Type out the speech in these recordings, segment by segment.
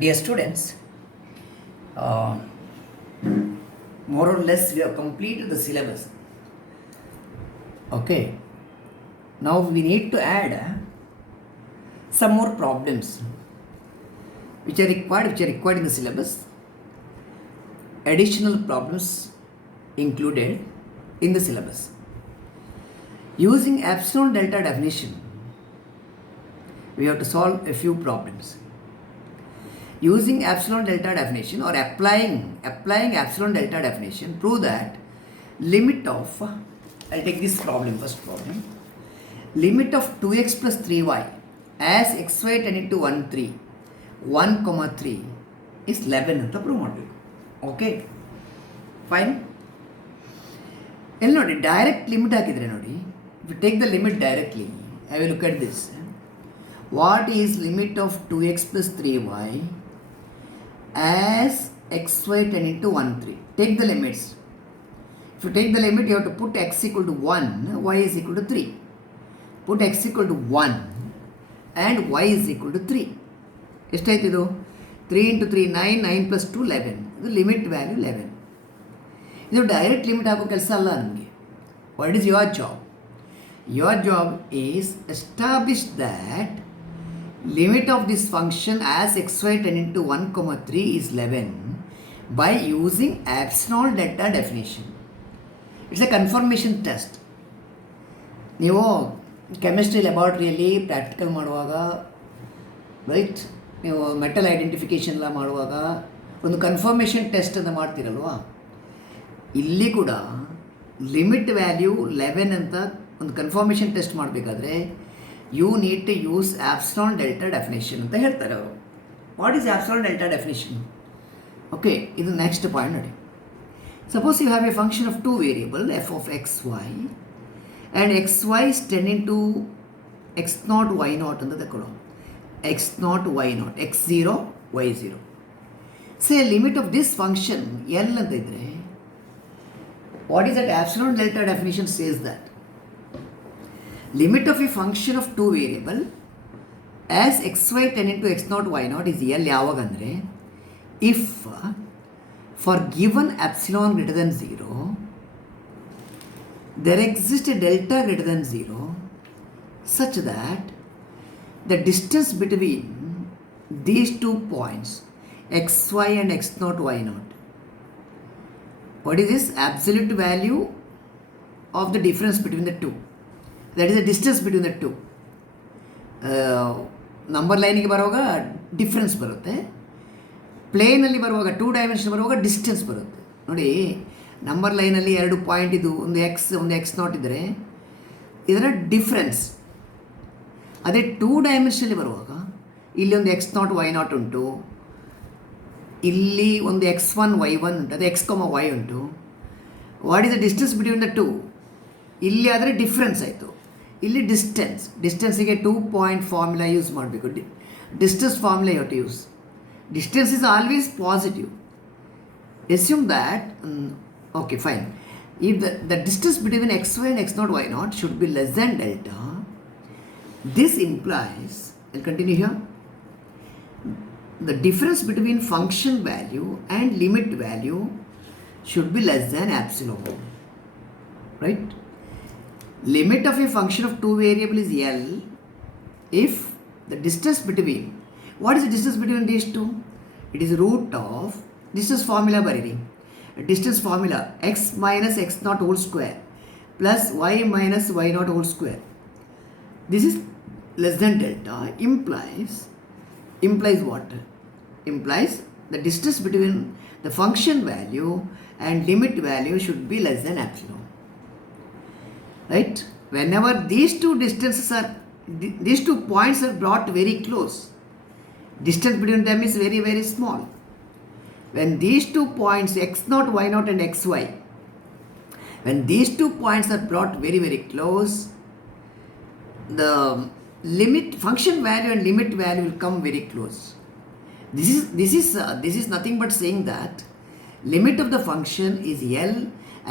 Dear students, uh, more or less we have completed the syllabus. Okay, now we need to add some more problems which are required in the syllabus. Additional problems included in the syllabus. Using epsilon delta definition, we have to solve a few problems. Using epsilon delta definition or applying epsilon delta definition, prove that limit of, I'll take this problem, first problem, limit of 2x plus 3y as xy tending to 1 3 1 is 11 ಅಂತ prove ಮಾಡಬೇಕು. Okay fine. ಇಲ್ಲಿ ನೋಡಿ direct limit ಹಾಕಿದರೆ ನೋಡಿ, if you take the limit directly, I will look at this. What is limit of 2x plus 3y as xy tending to 1 3? Take the limits. If you take the limit, you have to put x equal to 1, y is equal to 3. Put x equal to 1 and y is equal to 3. ಎಷ್ಟಾಯ್ತು ಇದು? 3 into 3 9, 9 plus 2 11. ಇದು limit value 11. ಇದು direct limit ಹಾಕೋ ಕೆಲಸ ಅಲ್ಲ ನಮಗೆ. What is your job? Your job is establish that limit of this function as xy tending to 1 3 is 11 by using epsilon delta definition. It's a confirmation test. ನೀವು ಕೆಮಿಸ್ಟ್ರಿ ಲ್ಯಾಬಾರ್ಟ್ರಿಯಲ್ಲಿ ಪ್ರಾಕ್ಟಿಕಲ್ ಮಾಡುವಾಗ, ರೈಟ್, ನೀವು metal identification ಎಲ್ಲ ಮಾಡುವಾಗ ಒಂದು ಕನ್ಫರ್ಮೇಷನ್ ಟೆಸ್ಟ್ ಅಂತ ಮಾಡ್ತೀರಲ್ವಾ, ಇಲ್ಲಿ ಕೂಡ ಲಿಮಿಟ್ ವ್ಯಾಲ್ಯೂ 11 ಅಂತ ಒಂದು ಕನ್ಫರ್ಮೇಷನ್ ಟೆಸ್ಟ್ ಮಾಡಬೇಕಾದ್ರೆ you need to use epsilon delta definition ಅಂತ ಹೇಳ್ತಾರೆ ಅವರು. What is epsilon delta definition? Okay, ಇದು ನೆಕ್ಸ್ಟ್ ಪಾಯಿಂಟ್ ನೋಡಿ. Suppose you have a function of 2 variable F of X Y and X Y is tending to X naught Y naught ಅಂತ ತಗೊಳ್ಳೋ. X naught Y naught, X 0 Y 0. Say limit of this function L ಅಂತ ಇದ್ದರೆ, what is that ಆಪ್ಸಿಲಾನ್ delta definition says that limit of a function of 2 variable as xy tending to x naught y naught is L ಯಾವಾಗಂದರೆ if for given epsilon greater than 0 there exists a delta greater than 0 such that the distance between these 2 points xy and x naught y naught, what is this? Absolute value of the difference between the two. That is the distance between the two. Number ಲೈನಿಗೆ ಬರುವಾಗ difference ಬರುತ್ತೆ, ಪ್ಲೇನಲ್ಲಿ ಬರುವಾಗ 2 ಡೈಮೆನ್ಷನ್ ಬರುವಾಗ ಡಿಸ್ಟೆನ್ಸ್ ಬರುತ್ತೆ. ನೋಡಿ, ನಂಬರ್ ಲೈನಲ್ಲಿ 2 ಪಾಯಿಂಟ್ ಇದು, ಒಂದು ಎಕ್ಸ್ ಒಂದು ಎಕ್ಸ್ ನಾಟ್ ಇದ್ದರೆ ಇದರ ಡಿಫ್ರೆನ್ಸ್. ಅದೇ 2 ಡೈಮೆನ್ಷನಲ್ಲಿ ಬರುವಾಗ ಇಲ್ಲಿ ಒಂದು ಎಕ್ಸ್ ನಾಟ್ ವೈ ನಾಟ್ ಉಂಟು, ಇಲ್ಲಿ ಒಂದು x1 y1 ಉಂಟು, ಅದು ಎಕ್ಸ್ ವೈ ಉಂಟು. What is the distance between the two? ಇಲ್ಲಿ ಆದರೆ ಡಿಫ್ರೆನ್ಸ್ ಆಯಿತು, ಇಲ್ಲಿ ಡಿಸ್ಟೆನ್ಸಿಗೆ 2 ಪಾಯಿಂಟ್ ಫಾರ್ಮುಲಾ ಯೂಸ್ ಮಾಡಬೇಕು. Distance formula you to use. Distance is always positive. Assume that, okay fine, if the distance between xy and x naught y naught should be less than delta, this implies, I'll continue here, the difference between function value and limit value should be less than epsilon, right? Limit of a function of 2 variable is L if the distance between, what is the distance between these two? It is root of distance formula bariri. Distance formula x minus x naught whole square plus y minus y naught whole square. This is less than delta, implies what? Implies the distance between the function value and limit value should be less than epsilon. Right? Whenever these two points are brought very close, distance between them is very, very small. When these 2 points x naught y naught and xy, when these 2 points are brought very, very close, the limit function value and limit value will come very close. This is nothing but saying that limit of the function is L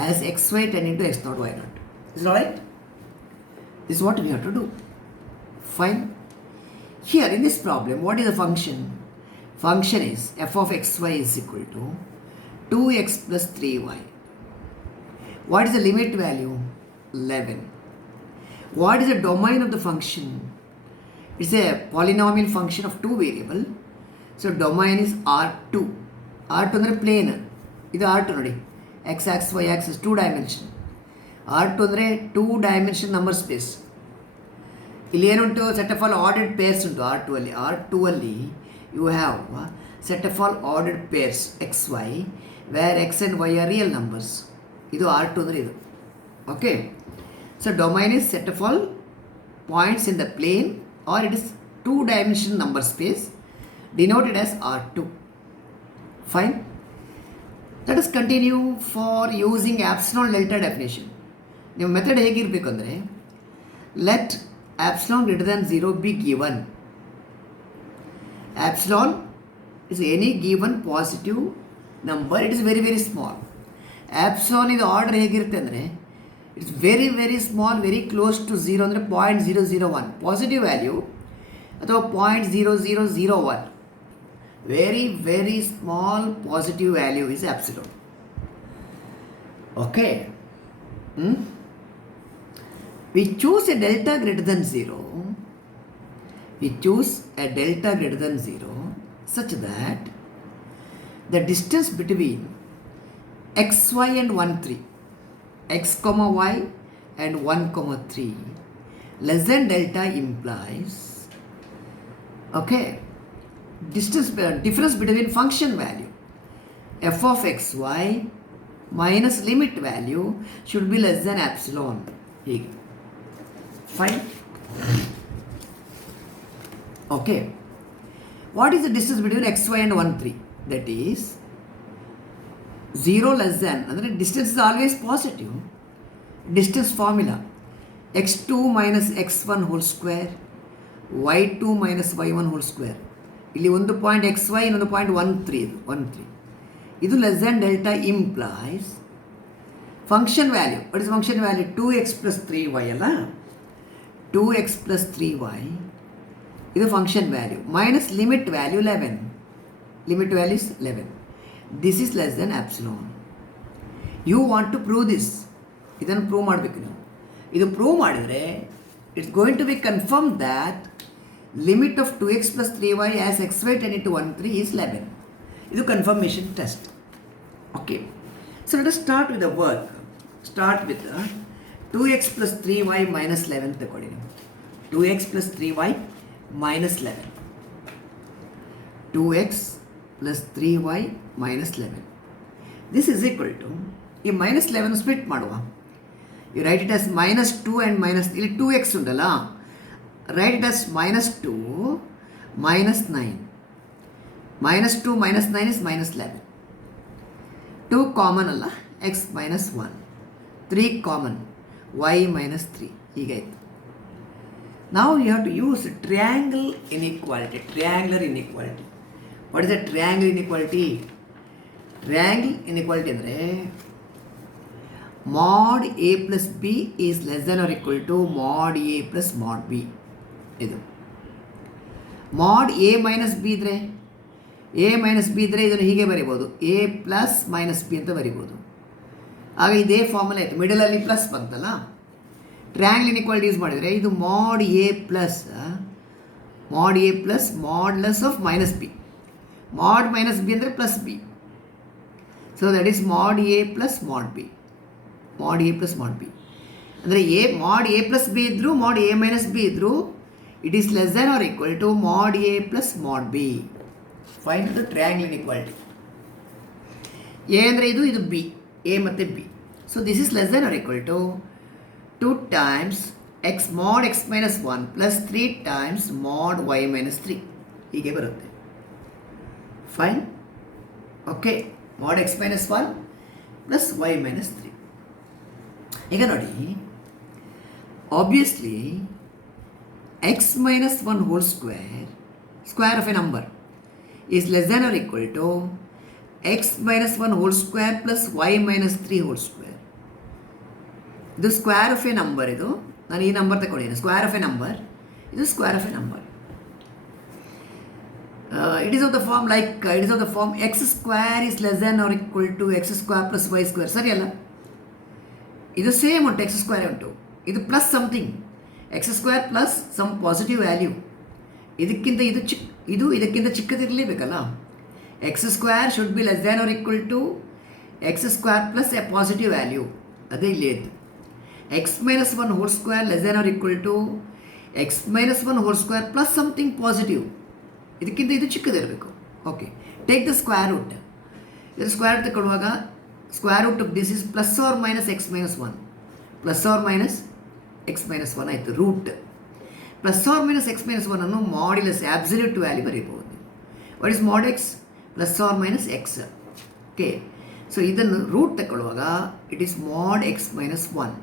as xy tending to x naught y naught. Is it alright? This is what we have to do. Fine. Here in this problem, what is the function? function is f of xy is equal to 2x plus 3y. What is the limit value? 11. What is the domain of the function? It's a polynomial function of two variable. So domain is R2. R2 ಅಂದರೆ ಪ್ಲೇನ್, ಇದು R2 ನೋಡಿ, x axis y axis 2 dimension. R2 ಅಂದರೆ 2 dimension number space. ಇಲ್ಲಿ ಏನುಂಟು, set of all ordered pairs ಉಂಟು R2 ಅಲ್ಲಿ. R2 ಅಲ್ಲಿ you have set of all ordered pairs xy where x and y are real numbers. ಇದು R2 ಅಂದರೆ ಇದು. Okay, so domain is set of all points in the plane or it is 2 dimension number space denoted as R2. Fine. Let us continue for using epsilon delta definition. ನಿಮ್ಮ ಮೆಥಡ್ ಹೇಗಿರಬೇಕು ಅಂದರೆ, let epsilon greater than 0 be given. Epsilon is any given positive number. It is very very small. Epsilon ಇದು order ಹೇಗಿರುತ್ತೆ ಅಂದರೆ, it's very very small, very close to 0 ಅಂದರೆ 0.001 positive value ಅಥವಾ 0.0001 very very small positive value is epsilon. Okay, we choose a delta greater than 0. We choose a delta greater than 0 such that the distance between xy and 1 3, x comma y and 1 comma 3 less than delta implies, okay, difference between function value f of xy minus limit value should be less than epsilon. Here. Fine. Okay, what is the distance between xy and 1 3? That is 0 less than, ಅಂದರೆ distance is always positive. Distance formula x2 minus x1 whole square y2 minus y1 whole square. ಇಲ್ಲಿ ಒಂದು point xy ಇನ್ನೊಂದು ಪಾಯಿಂಟ್ 1 3 ಇದು less than delta implies function value. What is function value? 2x plus 3y ಅಲ್ಲ, 2x plus 3y ಇದು function value minus limit value 11. Limit value is 11. This is less than epsilon. You want to prove this. ಇದನ್ನು prove ಮಾಡಬೇಕು ನೀವು. ಇದು prove ಮಾಡಿದರೆ it's going to be confirm that limit of 2x plus 3y as xy tending to 1 3 is 11. ಇದು confirmation test. Okay, so let us start with the work. Start with 2x plus 3y minus 11 ತಗೊಳ್ಳಿ ನೀವು. 2x plus 3y minus 11. 2x plus 3y minus 11. This is equal to, ಈ minus 11 ಸ್ಪ್ಲಿಟ್ ಮಾಡುವ. You write it as minus 2 and minus, ಇಲ್ಲಿ 2x ಉಂಟಲ್ಲ, write it as minus 2 minus 9. Minus 2 minus 9 is minus 11. 2 ಕಾಮನ್ ಅಲ್ಲ, x minus 1. 3 common, y minus 3. ಹೀಗಾಯಿತು. Now you have to use triangle inequality, triangular inequality. What is a triangle inequality? Triangle inequality ಅಂದರೆ mod a plus b is less than or equal to mod a plus mod b. ಇದು mod a minus b ಇದ್ರೆ, a minus b ಇದ್ರೆ ಇದನ್ನು ಹೀಗೆ ಬರಿಬೋದು, a plus minus b ಅಂತ ಬರಿಬೋದು. ಆಗ ಇದೇ ಫಾರ್ಮುಲಾ ಆಯಿತು, ಮಿಡಲಲ್ಲಿ ಪ್ಲಸ್ ಬಂತಲ್ಲ. ಟ್ರಯಾಂಗಲ್ ಇನ್ಇಕ್ವಾಲಿಟಿ ಯೂಸ್ ಮಾಡಿದರೆ ಇದು mod a plus modulus of minus B. mod minus b ಅಂದರೆ plus B. So that is mod a plus mod b. mod a plus mod b ಅಂದರೆ mod a plus b ಇದ್ದರೂ mod a minus b ಇದ್ದರೂ it is less than or equal to mod a plus mod b. Find the triangle inequality. A ಅಂದರೆ ಇದು B, A ಮತ್ತು B. So this is less than or equal to 2 times x mod x minus 1 plus 3 times mod y minus 3 ಹೀಗೆ ಬರುತ್ತೆ. Fine. Okay, mod x minus 1 plus y minus 3. ಈಗ ನೋಡಿ, obviously x minus 1 whole square of a number is less than or equal to x minus 1 whole square plus y minus 3 whole square. ಇದು square of A number. ಇದು ನಾನು ಈ ನಂಬರ್ ತಗೊಂಡಿದ್ದೀನಿ, square of A number, ಇದು square of A number. It is of the form it is of the form x square is less than or equal to x square plus y square. ಸರಿ ಅಲ್ಲ? ಇದು ಸೇಮ್ ಉಂಟು, X square ಉಂಟು, ಇದು plus something, X square plus some positive value. ಇದಕ್ಕಿಂತ ಇದಕ್ಕಿಂತ ಚಿಕ್ಕದಿರಲೇಬೇಕಲ್ಲ. X square should be less than R equal to X square plus a positive value. ಅದೇ ಇಲ್ಲಿ ಇತ್ತು. X minus one whole square less than R equal to X minus one whole square plus something positive. ಇದಕ್ಕಿಂತ ಇದು ಚಿಕ್ಕದಿರಬೇಕು. Okay, take the square root. ಇದರ square root ತಗೊಳ್ಳುವಾಗ square root of this is plus or minus X minus one, plus or minus X minus one ಆಯಿತು. Root plus or minus X minus one ಅನ್ನು modulus absolute value ಬರೀಬಹುದು. What is mod X? Plus or minus X. Okay, so ಇದನ್ನು root ತಗೊಳ್ಳುವಾಗ it is mod X minus one.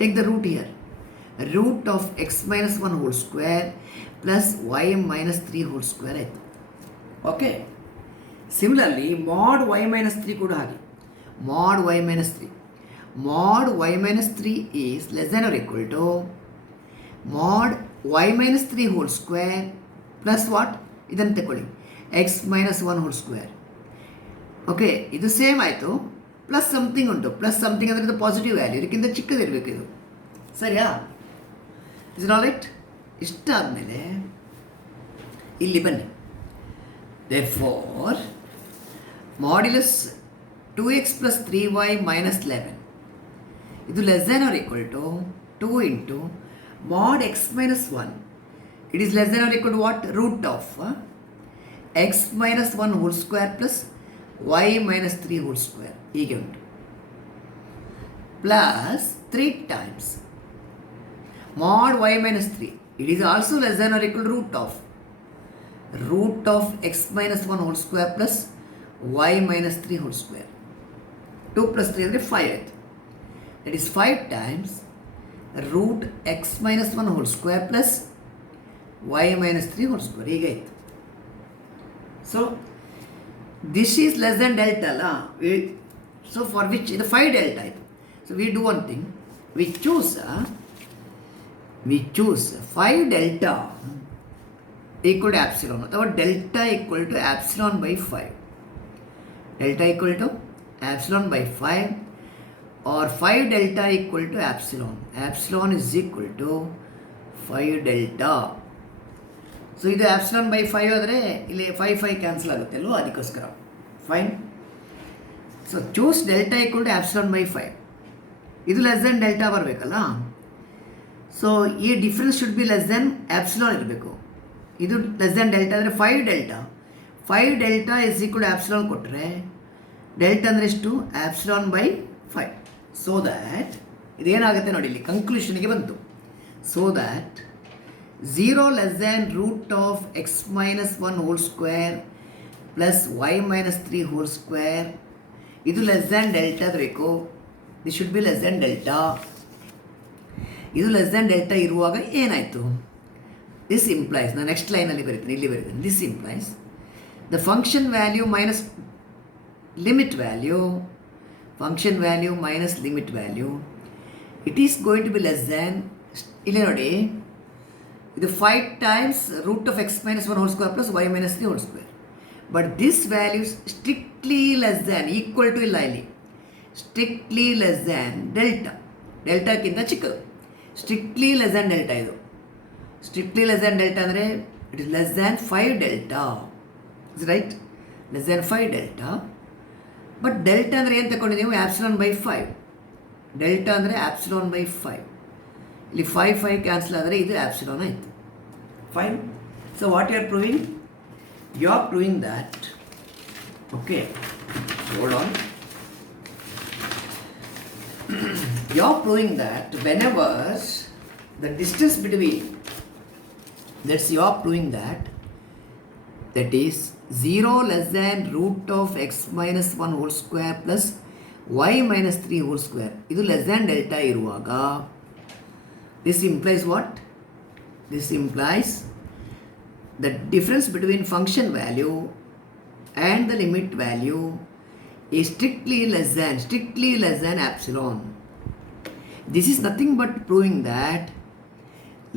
Take the root here. Root of X minus one whole square plus Y minus 3 whole square ಆಯಿತು. Okay, similarly mod Y minus 3 ಕೂಡ ಹಾಗೆ. Mod Y minus 3, mod Y minus 3 is less than R equal to mod Y minus 3 whole square plus what? ಇದನ್ನು ತಗೊಳ್ಳಿ, x minus 1 whole square. Okay, ಇದು same ಆಯಿತು. Plus something ಉಂಟು, plus something ಅಂದರೆ ಇದು positive value, ಇದಕ್ಕಿಂತ ಚಿಕ್ಕದಿರಬೇಕು ಇದು. ಸರಿಯಾ? Is all right? ಇಷ್ಟ ಆದಮೇಲೆ ಇಲ್ಲಿ ಬನ್ನಿ. therefore modulus 2x plus 3y minus 11 ಇದು less than R equal to 2 into mod X minus 1. It is less than R equal to what? Root of X minus 1 whole square plus Y minus 3 whole square. ಹೀಗೆ ಉಂಟು. Plus 3 times mod y minus 3. It is also less than or equal to root of x minus 1 whole square plus y minus 3 whole square. 2 plus 3 ಅಂದರೆ 5 ಆಯಿತು. That is 5 times root x minus 1 whole square plus y minus 3 whole square. ಹೀಗೆ ಆಯಿತು. So this is less than delta ಅಲ್ಲ. So for which ಇದು 5 delta ಆಯಿತು. So we do one thing. We choose 5 delta equal to epsilon, ಅಥವಾ delta equal to epsilon by 5. Delta equal to epsilon by 5 or 5 delta equal to epsilon. Epsilon is equal to 5 delta. So ಇದು epsilon by 5 ಆದರೆ ಇಲ್ಲಿ 5 ಕ್ಯಾನ್ಸಲ್ ಆಗುತ್ತೆ ಅಲ್ವ, ಅದಕ್ಕೋಸ್ಕರ fine. So choose delta equal to epsilon by 5. ಇದು less than delta ಬರಬೇಕಲ್ಲ. So ಈ difference should be less than epsilon ಇರಬೇಕು. ಇದು ಲೆಸ್ ದೆನ್ ಡೆಲ್ಟಾ ಅಂದರೆ 5 delta is equal to epsilon ಕೊಟ್ಟರೆ ಡೆಲ್ಟಾ ಅಂದರೆ ಎಷ್ಟು? Epsilon by 5. ಸೊ ದ್ಯಾಟ್ ಇದೇನಾಗುತ್ತೆ ನೋಡಿ, ಇಲ್ಲಿ ಕನ್ಕ್ಲೂಷನ್ಗೆ ಬಂತು. So that 0 less than root of X minus 1 whole square plus Y minus 3 whole square, ಇದು ಲೆಸ್ ದ್ಯಾನ್ ಡೆಲ್ಟಾ ಬೇಕು. This should be less than delta. ಇದು ಲೆಸ್ ದ್ಯಾನ್ ಡೆಲ್ಟಾ ಇರುವಾಗ ಏನಾಯಿತು? ದಿಸ್ ಇಂಪ್ಲೈಸ್, ನಾನು ನೆಕ್ಸ್ಟ್ ಲೈನಲ್ಲಿ ಬರೀತೀನಿ, ಇಲ್ಲಿ ಬರೀತೀನಿ. This implies the function value minus limit value, function value minus limit value, it is going to be less than, ಇಲ್ಲಿ ನೋಡಿ, ಇದು 5 times root of X minus 1 whole square plus Y minus 3 whole square. But this values strictly less than, equal to ಇಲ್ಲ, ಇಲ್ಲಿ strictly less than delta, ಡೆಲ್ಟಾಕ್ಕಿಂತ ಚಿಕ್ಕದು. Strictly less than delta. ಇದು strictly less than delta ಅಂದರೆ it is less than 5 delta. Is right? Less than 5 delta. But delta ಅಂದರೆ ಏನು ತಗೊಂಡಿದ್ದೀವಿ? ಆ್ಯಪ್ಸಿಲಾನ್ ಬೈ 5. ಡೆಲ್ಟಾ ಅಂದರೆ ಆ್ಯಪ್ಸಿಲಾನ್ ಬೈ 5. ಇಲ್ಲಿ 5 ಕ್ಯಾನ್ಸಲ್ ಆದರೆ ಇದು ಆ್ಯಪ್ಸಿಲಾನ್ ಆಯಿತು. Fine. So what you are proving? You are proving that, okay, hold on. You are proving that whenever the distance between, you are proving that is 0 less than root of x minus 1 whole square plus y minus 3 whole square, ಇದು less than delta ಇರುವಾಗ this implies what? This implies the difference between function value and the limit value is strictly less than epsilon. This is nothing but proving that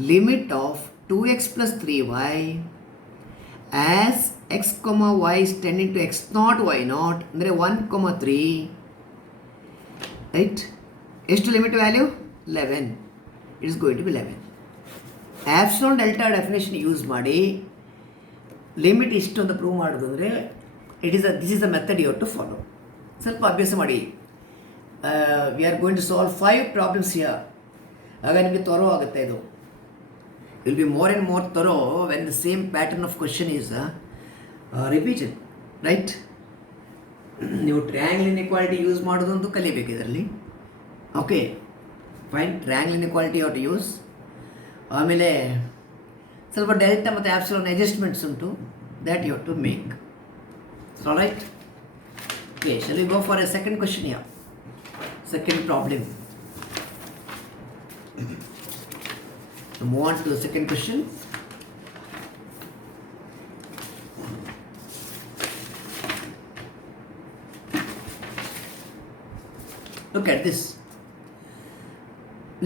limit of 2x plus 3y as X comma Y is 10 into x naught Y naught ಅಂದರೆ 1,3 right. ಎಷ್ಟು limit value 11, it is going to be 11. Epsilon delta definition use ಮಾಡಿ limit ಇಷ್ಟು ಅಂತ prove ಮಾಡೋದು ಅಂದರೆ this is the method you have to follow. ಸ್ವಲ್ಪ ಅಭ್ಯಾಸ ಮಾಡಿ. We are going to solve 5 problems here. ಆಗ ನಿಮಗೆ ತೊರೋ ಆಗುತ್ತೆ. ಇದು will be more and more thorough when the same pattern of question is repeated, right. ನೀವು triangle inequality use ಮಾಡೋದಂತೂ ಕಲಿಬೇಕು ಇದರಲ್ಲಿ. Okay fine. Triangle inequality you have to use. ಆಮೇಲೆ ಸ್ವಲ್ಪ ಡೆಲ್ಟಾ ಮತ್ತು ಆ್ಯಪ್ಸಿಲಾನ್ ಅಡ್ಜಸ್ಟ್ಮೆಂಟ್ಸ್ ಉಂಟು, that you have to make. All right. Okay, shall we go for a second question here. Second problem. So move on to the second question. Look at this.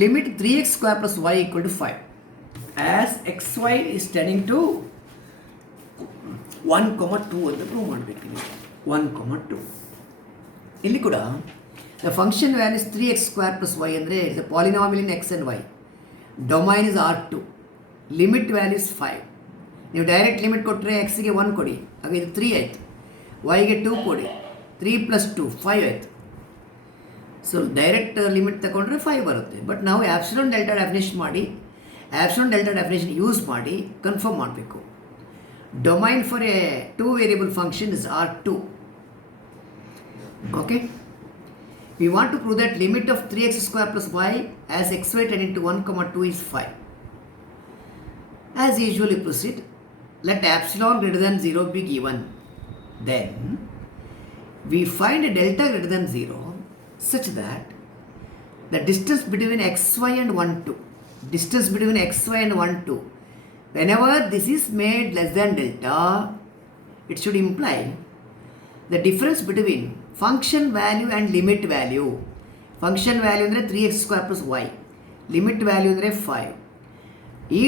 Limit 3x square plus y equal to 5. As xy is tending to 1,2 ಅಂತ prove ಮಾಡಬೇಕು. 1,2 ಇಲ್ಲಿ ಕೂಡ the function value is 3x square plus y ಅಂದರೆ the polynomial in x and y. Domain is R2. Limit value is 5. ನೀವು direct limit ಕೊಟ್ಟರೆ ಎಕ್ಸ್ಗೆ 1 ಕೊಡಿ, ಆಗ ಇದು 3 ಆಯಿತು. ವೈಗೆ 2 ಕೊಡಿ, 3 + 2 5 ಆಯಿತು. ಸೊ ಡೈರೆಕ್ಟ್ ಲಿಮಿಟ್ ತಗೊಂಡ್ರೆ 5 ಬರುತ್ತೆ. ಬಟ್ ನಾವು ಆ್ಯಪ್ಸಿಲಾನ್ ಡೆಲ್ಟಾ ಡೆಫಿನೇಷನ್ ಮಾಡಿ, ಆ್ಯಪ್ಸಿಲಾನ್ ಡೆಲ್ಟಾ ಡೆಫಿನೇಷನ್ ಯೂಸ್ ಮಾಡಿ ಕನ್ಫರ್ಮ್ ಮಾಡಬೇಕು. Domain for A 2 variable function is R2. Okay. We want to prove that limit of 3x square plus y as xy tending to 1,2 is 5. As usually proceed, let epsilon greater than 0 be given. Then we find a delta greater than 0 such that the distance between xy and 1,2, distance between xy and 1,2, whenever this is made less than delta, it should imply the difference between function value and limit value. Function value ಅಂದರೆ 3x square plus Y, limit value ಅಂದರೆ 5. ಈ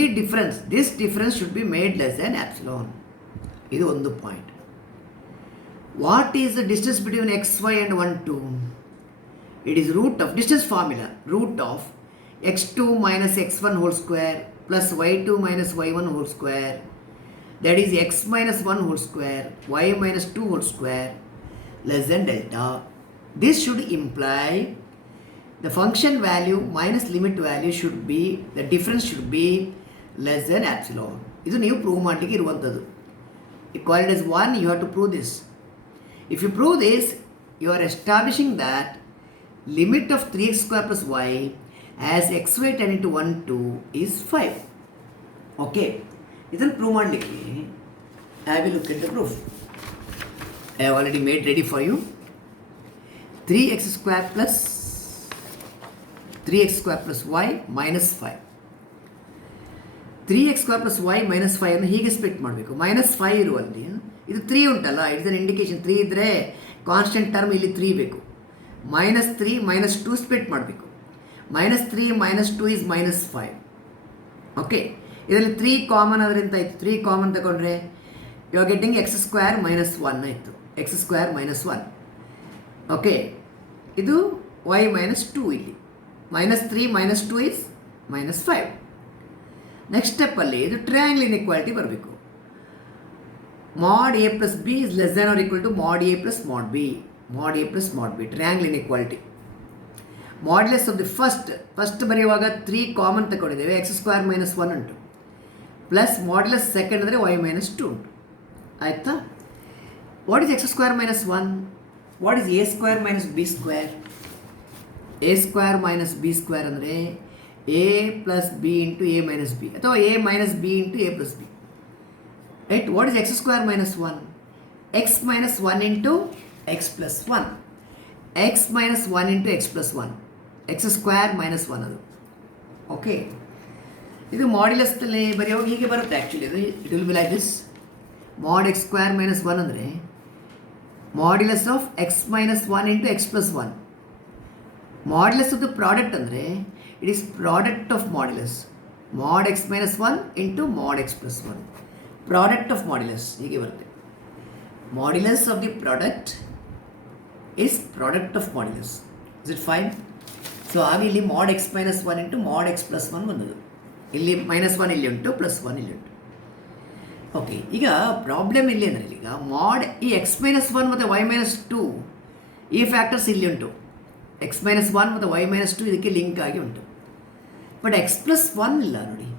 this difference should be made less than epsilon. ಇದು ಒಂದು point. What is the distance between xy and 1,2? It is root of distance formula, root of x2 minus x1 whole square plus y2 minus y1 whole square, that is x minus 1 whole square, y minus 2 whole square less than delta. This should imply the function value minus limit value should be, the difference should be less than epsilon. ಇದು ನೀವು ಪ್ರೂವ್ ಮಾಡಲಿಕ್ಕೆ ಇರುವಂಥದ್ದು. You call it as 1, you have to prove this. If you prove this, you are establishing that limit of 3x square plus y as xy tending to 1, 2 is 5. Okay. ಇದನ್ನು ಪ್ರೂವ್ ಮಾಡಲಿಕ್ಕೆ I will look at the proof. I have already made ready for you. 3x square plus y minus 5. 3x square plus y minus 5 ಅನ್ನು ಹೀಗೆ ಸ್ಪ್ಲಿಟ್ ಮಾಡಬೇಕು. -5 ಇರುವಲ್ಲಿ ಇದು 3 ಉಂಟಲ್ಲ, it's an indication. 3 ಇದ್ದರೆ constant term ಇಲ್ಲಿ 3 ಬೇಕು. -3 -2 ಸ್ಪ್ಲಿಟ್ ಮಾಡಬೇಕು. -3 -2 is -5. ಓಕೆ. ಇದರಲ್ಲಿ 3 ಕಾಮನ್ ಅದರಿಂದ ಆಯಿತು. 3 ಕಾಮನ್ ತಗೊಂಡ್ರೆ you are getting x square -1 ಆಯಿತು. x square -1. ಓಕೆ. ಇದು y -2 ಇಲ್ಲಿ. -3 -2 is -5. ನೆಕ್ಸ್ಟ್ ಸ್ಟೆಪ್ಪಲ್ಲಿ ಇದು ಟ್ರಯಾಂಗಲ್ ಇನ್ಇಕ್ವಾಲಿಟಿ ಬರಬೇಕು. mod a plus b is less than or equal to mod a plus mod b. mod a plus mod b. Triangle inequality. Modulus of the first ಬರೆಯುವಾಗ 3 ಕಾಮನ್ ತಗೊಂಡಿದ್ದೇವೆ. x square -1 ಉಂಟು, plus modulus second ಅಂದರೆ y -2 ಉಂಟು. ಆಯಿತಾ? What is x square -1? What is a square b square? a square b square ಅಂದರೆ a plus b into a minus b, ಅಥವಾ a minus b into a plus b. Right? What is x square -1? x -1 into x plus 1. x -1 into x plus 1. x square -1 ಅದು. ಓಕೆ. ಇದು ಮಾಡ್ಯುಲಸ್ನಲ್ಲಿ ಬರೆಯುವಾಗ ಹೀಗೆ ಬರುತ್ತೆ. Actually ಇದು it will be like this. mod x square -1 ಅಂದರೆ modulus of x -1 into x plus 1. Modulus of the product ಅಂದರೆ it is product of modulus. mod x -1 into mod x plus 1. Product of modulus ಹೀಗೆ ಬರುತ್ತೆ. Modulus of the product is product of modulus. Is it fine? So ಆಗ ಇಲ್ಲಿ mod x minus 1 into mod x plus 1 ಬಂದದ್ದು. ಇಲ್ಲಿ -1 ಇಲ್ಲಿ ಉಂಟು, +1 ಇಲ್ಲಿ ಉಂಟು. ಓಕೆ, ಈಗ ಪ್ರಾಬ್ಲಮ್ ಇಲ್ಲಿ ಅಂದರೆ ಈಗ ಮಾಡ್ ಈ x ಮೈನಸ್ 1 ಮತ್ತು y ಮೈನಸ್ 2 ಈ ಫ್ಯಾಕ್ಟರ್ಸ್ ಇಲ್ಲಿ ಉಂಟು. x ಮೈನಸ್ 1 ಮತ್ತು y ಮೈನಸ್ 2 ಇದಕ್ಕೆ ಲಿಂಕ್ ಆಗಿ ಉಂಟು. ಬಟ್ x ಪ್ಲಸ್ 1 ಇಲ್ಲ ನೋಡಿ.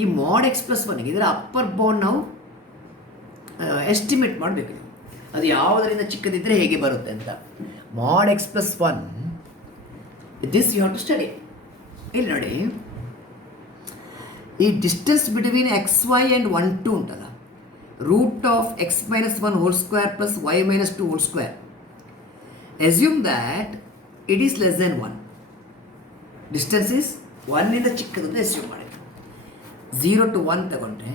ಈ mod x ಪ್ಲಸ್ 1ಗೆ ಇದರ ಅಪ್ಪರ್ ಬೌಂಡ್ ನಾವು ಎಸ್ಟಿಮೇಟ್ ಮಾಡಬೇಕು. ಅದು ಯಾವುದರಿಂದ ಚಿಕ್ಕದಿದ್ದರೆ ಹೇಗೆ ಬರುತ್ತೆ ಅಂತ. mod x plus 1 this you have to study. ಇಲ್ಲಿ ನೋಡಿ, ಈ ಡಿಸ್ಟೆನ್ಸ್ ಬಿಟ್ವೀನ್ XY ಆ್ಯಂಡ್ 1 2 ಉಂಟಲ್ಲ, root of x minus 1 whole square plus y minus 2 whole square. Assume that it is less than 1. Distance is 1 ಇಂದ ಚಿಕ್ಕದು ಅಂತ ಅಸ್ಯೂಮ್ ಮಾಡಿ. 0 to 1 ತಗೊಂಡ್ರೆ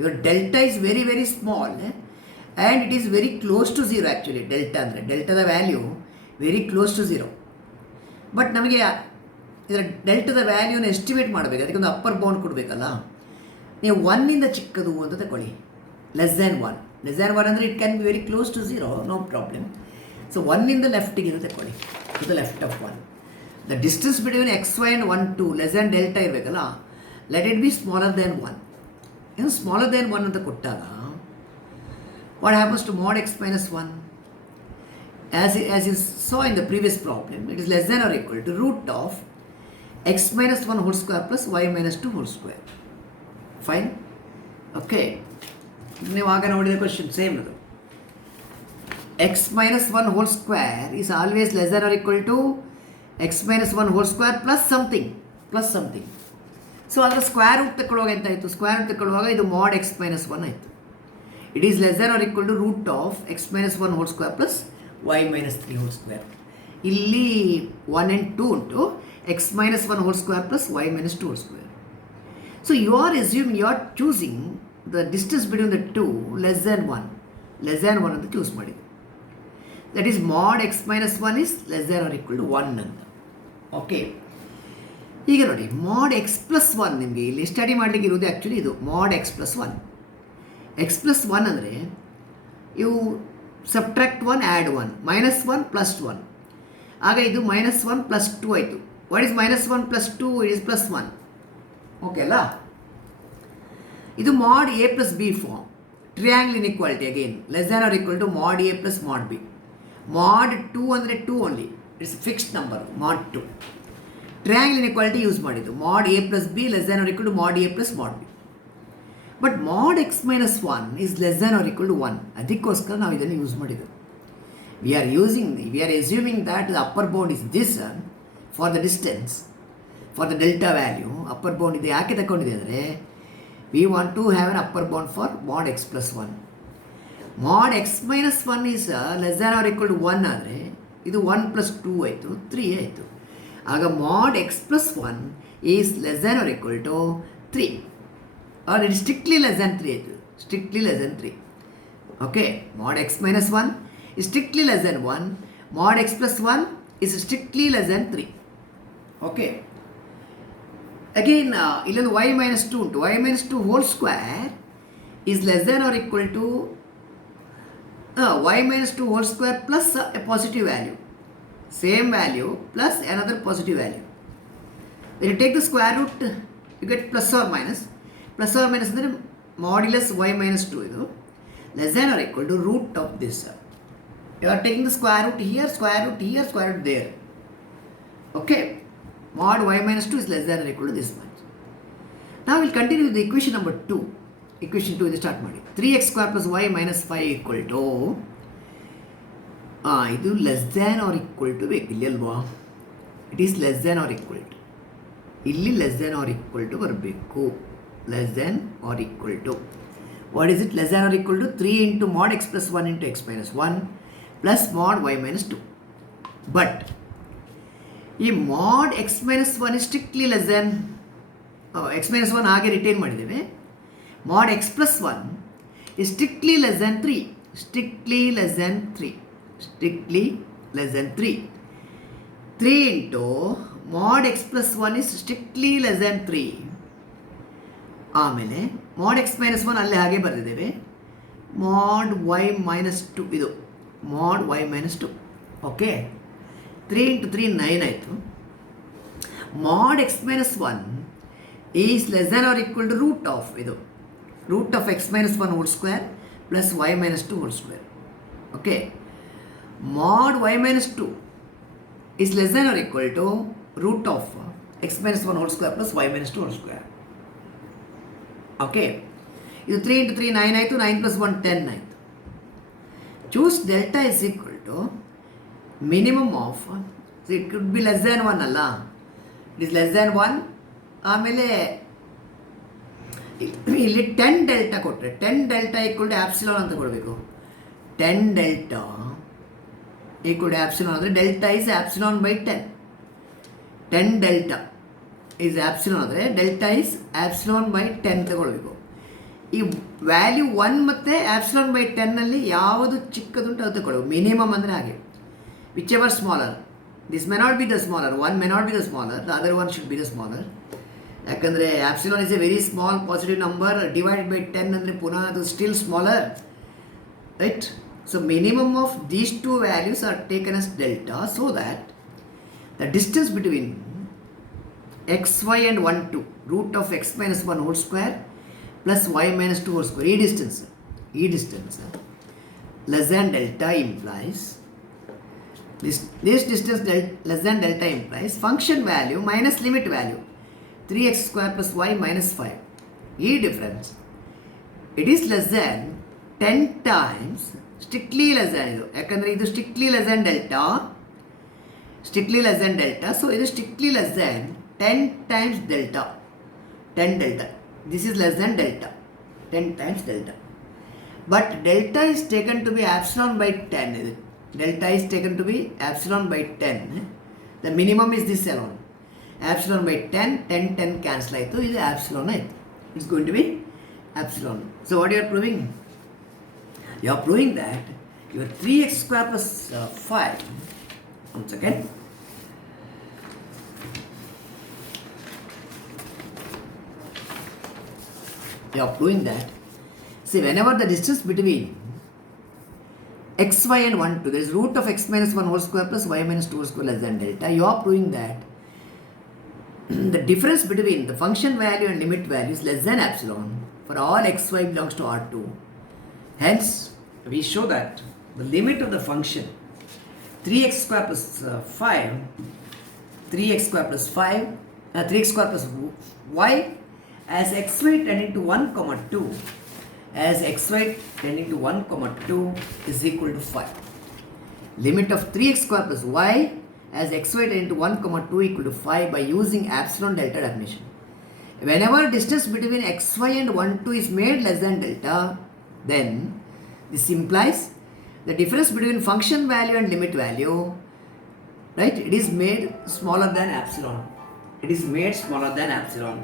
your delta is very very small and it is very close to 0. Actually delta ಅಂದರೆ ಡೆಲ್ಟಾದ value very close to 0. But ನಮಗೆ ಇದರ ಡೆಲ್ಟಾದ ವ್ಯಾಲ್ಯೂನ ಎಸ್ಟಿಮೇಟ್ ಮಾಡಬೇಕು, ಅದಕ್ಕೆ ಒಂದು ಅಪ್ಪರ್ ಬೌಂಡ್ ಕೊಡಬೇಕಲ್ಲ. ನೀವು 1 ಇಂದ ಚಿಕ್ಕದು ಅಂತ ತಗೊಳ್ಳಿ, ಲೆಸ್ ದ್ಯಾನ್ 1. ಲೆಸ್ ದ್ಯಾನ್ 1 ಅಂದರೆ it can be very close to 0, no problem. So 1 ಇಂದ ಲೆಫ್ಟಿಗೆ ಅಂತ ತಗೊಳ್ಳಿ, to the left of 1. The distance between XY and 1 2 less than delta ಇರಬೇಕಲ್ಲ, let it be smaller than 1. ಏನು ಸ್ಮಾಲರ್ ದ್ಯಾನ್ 1 ಅಂತ ಕೊಟ್ಟಾಗ what happens to mod x minus 1? As you saw in the previous problem, it is less than or equal to root of x minus 1 whole square plus y minus 2 whole square. Fine? Okay. ನೀವು ಆಗ ನೋಡಿದ question same ಅದು. x minus 1 whole square is always less than or equal to x minus 1 whole square plus something. So ಅದರ square root ತಗೊಳ್ಳುವಾಗ ಎಂತ ಆಯಿತು? Square root ತಗೊಳ್ಳುವಾಗ ಇದು mod x minus 1 ಆಯಿತು. It is less than or equal to root of x minus 1 whole square plus y minus 3 whole square. ಇಲ್ಲಿ 1 and 2 ಉಂಟು, x minus 1 whole square plus y minus 2 whole square. So you are assuming, you are choosing the distance between the two less than 1 ಅಂತ ಚೂಸ್ ಮಾಡಿದೆ. That is mod x minus 1 is less than or equal to 1 ಅಂತ. ಓಕೆ, ಈಗ ನೋಡಿ mod x plus 1 ನಿಮಗೆ ಇಲ್ಲಿ ಸ್ಟಡಿ ಮಾಡಲಿಕ್ಕೆ ಇರೋದು ಆ್ಯಕ್ಚುಲಿ ಇದು mod x plus 1. x plus 1 ಅಂದರೆ ಇವು ಸಬ್ಟ್ರಾಕ್ಟ್ 1 ಆ್ಯಡ್ 1, -1 plus 1. ಆಗ ಇದು -1 plus 2 ಆಯಿತು. What is -1 plus 2? It is +1. Okay ಅಲ್ಲ? ಇದು mod a plus b form. Triangle inequality again less than R equal to mod a plus mod b. mod 2 ಅಂದರೆ 2 only, it's fixed number mod 2. Triangle inequality use ಮಾಡಿದ್ದು mod a plus b ಲೆಸ್ than R equal to mod a plus mod b. But mod x minus 1 is less than or equal to 1. ಅದಕ್ಕೋಸ್ಕರ ನಾವು ಇದನ್ನು use ಮಾಡಿದ್ದು. We are assuming that the upper bound is this for the distance, for the delta value upper bound ಇದೆ. ಯಾಕೆ ತಗೊಂಡಿದೆ ಅಂದರೆ we want to have an upper bound for mod x plus 1. mod x minus 1 is less than R equal to 1 ಆದರೆ ಇದು 1 plus 2 ಆಯಿತು, 3 ಆಯಿತು. ಆಗ mod x plus 1 is less than R equal to 3. or it is strictly less than 3 ಆಯಿತು, strictly less than 3. Okay, mod x minus 1 is strictly less than 1, mod x plus 1 is strictly less than 3. Okay, again ಇಲ್ಲೊಂದು y minus 2 ಉಂಟು. y minus 2 whole square is less than or equal to y minus 2 whole square plus a positive value, same value plus another positive value. When you take the square root you get plus or minus ಅಂದರೆ modulus y minus 2 ಇದು less than R equal to root of this. You are taking the square root here, square root here, square root there. Okay, mod y minus 2 is less than or equal to this much. Now we'll continue with the equation number 2. equation 2 ಇದು ಸ್ಟಾರ್ಟ್ ಮಾಡಿ. 3x square plus y minus 5 equal to ಇದು less than R equal to ಬೇಕು ಇಲ್ಲಿ ಅಲ್ವಾ? It is less than R equal to, ಇಲ್ಲಿ less than R equal to ಬರಬೇಕು. less than or equal to, what is it? less than or equal to 3 into mod x plus 1 into x minus 1 plus mod y minus 2. but ಈ mod x minus 1 is strictly less than x minus 1 ಹಾಗೆ ರಿಟೈನ್ ಮಾಡಿದ್ದೇವೆ. mod x plus 1 is strictly less than 3, strictly less than 3, strictly less than 3. 3 into mod x plus 1 is strictly less than 3. ಆಮೇಲೆ mod x minus 1 ಅಲ್ಲೇ ಹಾಗೆ ಬರೆದಿದ್ದೇವೆ, mod y minus 2 ಇದು mod y minus 2. ಓಕೆ, 3 into 3 9 ಆಯಿತು. mod x minus 1 is less than or equal to root of ಇದು root of x minus 1 whole square plus y minus 2 whole square. Okay, mod y minus 2 is less than or equal to root of x minus 1 whole square plus y minus 2 whole square. Okay, ಇದು 3 into 3 9 ಆಯಿತು, 9 plus 1 10 ಆಯಿತು. Choose delta is equal to minimum of, so it could be less than 1 ಅಲ್ಲ, it is less than 1. ಆಮೇಲೆ ಇಲ್ಲಿ 10 ಡೆಲ್ಟಾ ಕೊಟ್ಟರೆ 10 delta equal to ಆಪ್ಸಿಲಾನ್ ಅಂತ ಕೊಡಬೇಕು. 10 ಡೆಲ್ಟಾ ಈಕ್ವಲ್ ಟು ಆಪ್ಸಿಲಾನ್ ಅಂದರೆ delta is epsilon by 10. 10 delta is epsilon ಅಂದರೆ delta is epsilon by 10 ತಗೊಳ್ಬೇಕು. ಈ ವ್ಯಾಲ್ಯೂ 1 ಮತ್ತು ಆಪ್ಸಿಲಾನ್ ಬೈ 10ನಲ್ಲಿ ಯಾವುದು ಚಿಕ್ಕದುಂಟು ಅದು ತಗೊಳ್ಬೇಕು. ಮಿನಿಮಮ್ ಅಂದರೆ ಹಾಗೆ, whichever smaller, this may not be the smaller, 1 may not be the smaller, the other one should be the smaller. ಯಾಕಂದರೆ epsilon is a very small positive number, divided by 10 ಅಂದರೆ ಪುನಃ ಅದು still smaller, right? So minimum of these two values are taken as delta, so that the distance between xy and 1 2 root of x minus 1 whole square plus y minus 2 whole square, e distance less than delta implies this distance less than delta implies function value minus limit value 3x square plus y minus 5. E difference, it is less than 10 times, strictly less than ಇದು, ಯಾಕಂದರೆ ಇದು strictly less than delta, so ಇದು strictly less than 10 times delta, 10 delta, this is less than delta, 10 times delta. But delta is taken to be epsilon by 10, ಇದು delta is taken to be epsilon by 10, the minimum is this alone, epsilon by 10, 10 10 cancel ಆಯಿತು, ಇದು epsilon ಆಯಿತು, it's going to be epsilon. So what you are proving? You are proving that your 3x square plus 5, once again, you are proving that, see, whenever the distance between xy and 1 2, there is root of x minus 1 whole square plus y minus 2 whole square less than delta, you are proving that the difference between the function value and limit value is less than epsilon for all xy belongs to R2. Hence, we show that the limit of the function 3x square plus 3x square plus y as xy tending to 1 comma 2, as xy tending to 1 comma 2 is equal to 5. Limit of 3x square plus y as xy tending to 1 comma 2 equal to 5 by using epsilon delta definition. Whenever distance between xy and 1 2 is made less than delta, then this implies the difference between function value and limit value, right? It is made smaller than epsilon. It is made smaller than epsilon.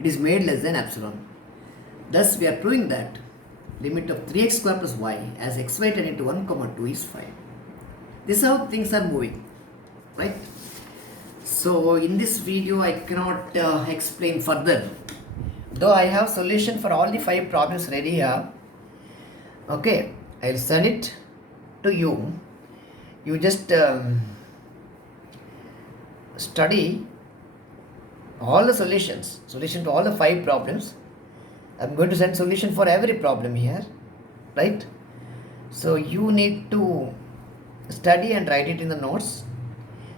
It is made less than epsilon. Thus, we are proving that limit of 3x square plus y as xy tending to 1 comma 2 is 5. This is how things are moving, right? So in this video I cannot explain further, though I have solution for all the 5 problems ready here. Okay, I will send it to you. You just study all the solution to all the 5 problems. I'm going to send solution for every problem here, right? So you need to study and write it in the notes.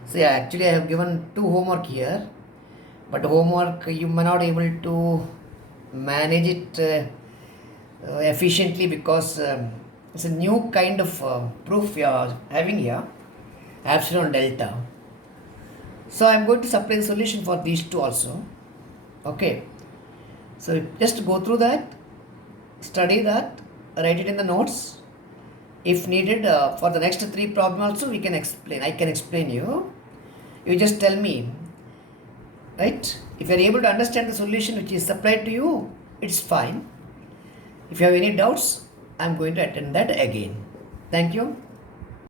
See, actually I have given 2 homework here, but homework you may not able to manage it efficiently because it's a new kind of proof we are having here, epsilon delta. So I'm going to supply the solution for these 2 also. Okay, so just go through that, study that, write it in the notes. If needed for the next 3 problems also we can explain, I can explain you. You just tell me, right? If you are able to understand the solution which is supplied to you, it's fine. If you have any doubts, I am going to attend that again. Thank you.